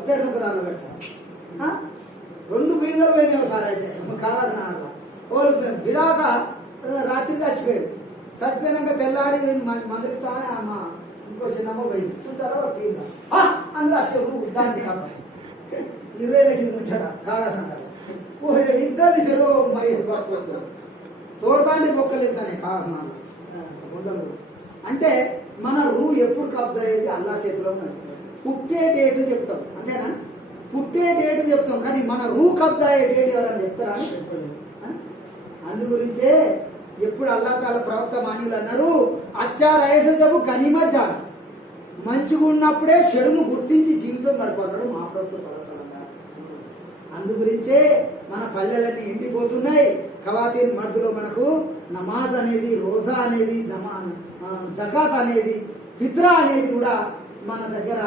ఇద్దరు ముగ్గురు పెట్టాలి. 2 బీజాలు పోయినాయి సార్. అయితే కావాల్సిన వాళ్ళు విడాక రాత్రి చచ్చిపోయినాక తెల్లారి మందిస్తానే అమ్మ ఇంకో చిన్నమ్మ పోయింది. చూస్తారా పీగా అందులో అట్లా దాన్ని కాబట్టి 20 ముచ్చాడా కావాల్సిన ఇద్దరిని సెలవు తోడతాండి బొక్కలు ఇస్తానే కావాల్సిన ముందరు. అంటే మన రూహ్ ఎప్పుడు కబ్జా అయ్యేది అల్లా చేతిలో ఉన్నది. పుట్టే డేటు చెప్తాం అంతేనా? పుట్టే డేటు చెప్తాం కానీ మన రూహ్ కబ్జా అయ్యే డేట్ ఎవరైనా చెప్తారా? అందు గురించే ఎప్పుడు అల్లా తాల ప్రవక్త మానవులు అన్నారు, అచ్చార వయసు జబ్బు గనిమజ్జాను, మంచిగా ఉన్నప్పుడే చెడును గుర్తించి జీవితం గడిపోతాడు మా ప్రభుత్వ సలసలంగా. అందు గురించే మన పల్లెలన్నీ ఎండిపోతున్నాయి. ఖవాతీన్ మర్దులో మనకు నమాజ్ అనేది, రోజా అనేది, జకాత్ అనేది, ఫిత్రా అనేది కూడా మన దగ్గర